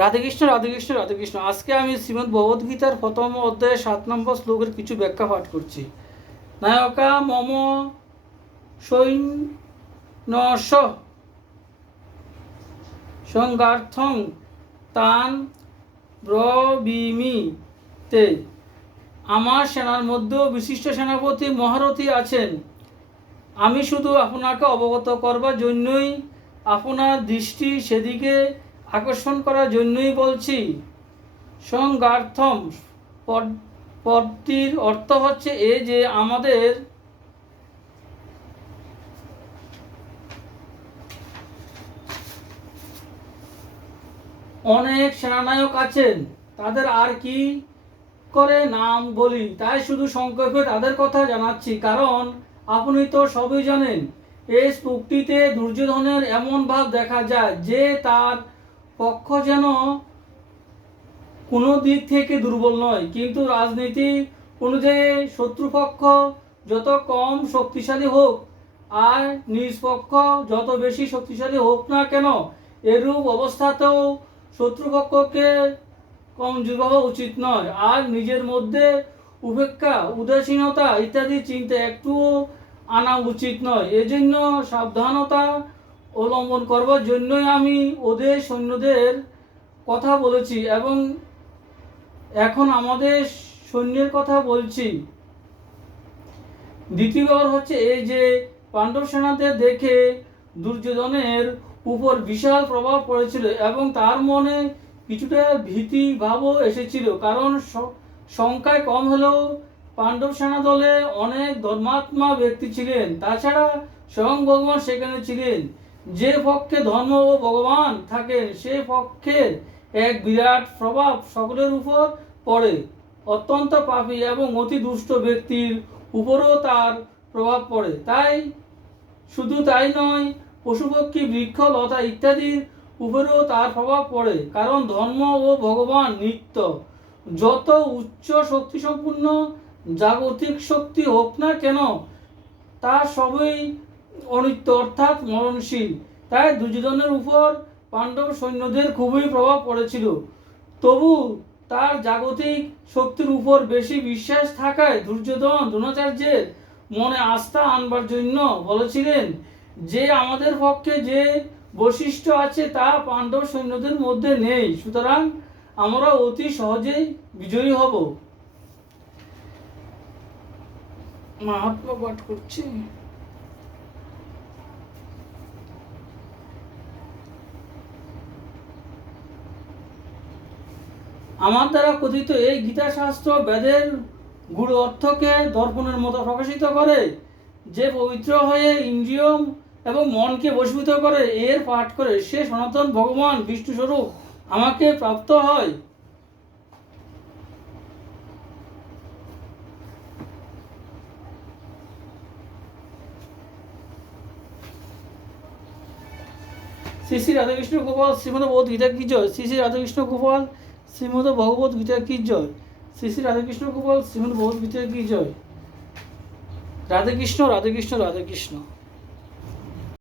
রাধেকৃষ্ণ রাধেকৃষ্ণ রাধেকৃষ্ণ। আজকে আমি শ্রীমদ্ ভগবদ্গীতার প্রথম অধ্যায়ে 7 নম্বর শ্লোকের কিছু ব্যাখ্যা পাঠ করছি। নায়কা মম সৈন্যস সংগার্থং তান ব্রবীমি তে। আমার সেনার মধ্যেও বিশিষ্ট সেনাপতি মহারথী আছেন। আমি শুধু আপনাকে অবগত করবার জন্যই, আপনার দৃষ্টি সেদিকে আকর্ষণ করার জন্যই বলছি। সংগার্থম পদটির অর্থ হচ্ছে এই যে আমাদের অনেক সেনানায়ক আছেন, তাদের আর কি করে নাম বলি, তাই শুধু সংক্ষেপে তাদের কথা জানাচ্ছি, কারণ আপনি তো সবই জানেন। এই শ্লোকটিতে দুর্যোধনের এমন ভাব দেখা যায় যে তার পক্ষ যেন কোনো দিক থেকে দুর্বল নয়, কিন্তু রাজনীতি অনুযায়ী শত্রুপক্ষ যত কম শক্তিশালী হোক আর নিষ্পক্ষ যত বেশি শক্তিশালী হোক না কেন, এরূপ অবস্থাতেও শত্রুপক্ষকে কমজোর হওয়া উচিত নয়। আর নিজের মধ্যে উপেক্ষা, উদাসীনতা ইত্যাদি চিন্তা একটুও আনা উচিত নয়। এজন্য সাবধানতা অবলম্বন করবার জন্যই আমি ওদের সৈন্যদের কথা বলেছি এবং এখন আমাদের সৈন্যের কথা বলছি। দ্বিতীয়বার হচ্ছে এই যে পাণ্ডব সেনাদের দেখে দুর্যোধনের উপর বিশাল প্রভাব পড়েছিল এবং তার মনে কিছুটা ভীতি ভাবও এসেছিল, কারণ সংখ্যায় কম হলেও পাণ্ডব সেনা দলে অনেক ধর্মাত্মা ব্যক্তি ছিলেন। তাছাড়া স্বয়ং ভগবান সেখানে ছিলেন। যে পক্ষে ধর্ম ও ভগবান থাকেন সে পক্ষের এক বিরাট প্রভাব সকলের উপর পড়ে। অত্যন্ত পাপী এবং অতি দুষ্ট ব্যক্তির উপরও তার প্রভাব পড়ে। তাই শুধু তাই নয়, পশুপক্ষী বৃক্ষ লতা ইত্যাদির উপরেও তার প্রভাব পড়ে, কারণ ধর্ম ও ভগবান নিত্য। যত উচ্চ শক্তিসম্পন্ন জাগতিক শক্তি হোক না কেন, তার সবই অনিত্য অর্থাৎ মরণশীল। তাই দুর্যোধনের উপর পাণ্ডব সৈন্যদের খুবই প্রভাব পড়েছিল। তবু তার জাগতিক শক্তির উপর বেশি বিশ্বাস থাকায় দুর্যোধন দ্রোণাচার্যের মনে আস্থা আনবার জন্য বলেছিলেন যে আমাদের পক্ষে যে বৈশিষ্ট্য আছে তা পাণ্ডব সৈন্যদের মধ্যে নেই, সুতরাং আমরা অতি সহজেই বিজয়ী হব। মাহাত্ম্য পাঠ করছি। আমার দ্বারা কথিত এই গীতা শাস্ত্র বেদের গূঢ় অর্থকে দর্পণের মতো প্রকাশিত করে। যে পবিত্র হয়ে ইন্দ্রিয় এবং মনকে বশীভূত করে এর পাঠ করে সে সনাতন ভগবান বিষ্ণু স্বরূপ আমাকে প্রাপ্ত হয়। শ্রী শ্রী রাধাকৃষ্ণ গোপাল শ্রীমদ ভগবত গীতা কি জয়। শ্রী শ্রী রাধাকৃষ্ণ গোপাল শ্রীমদ ভগবত গীতা কি জয়। শ্রী শ্রী রাধাকৃষ্ণ গোপাল শ্রীমদ ভগবত গীতা কি জয়। রাধে কৃষ্ণ রাধে কৃষ্ণ রাধে কৃষ্ণ।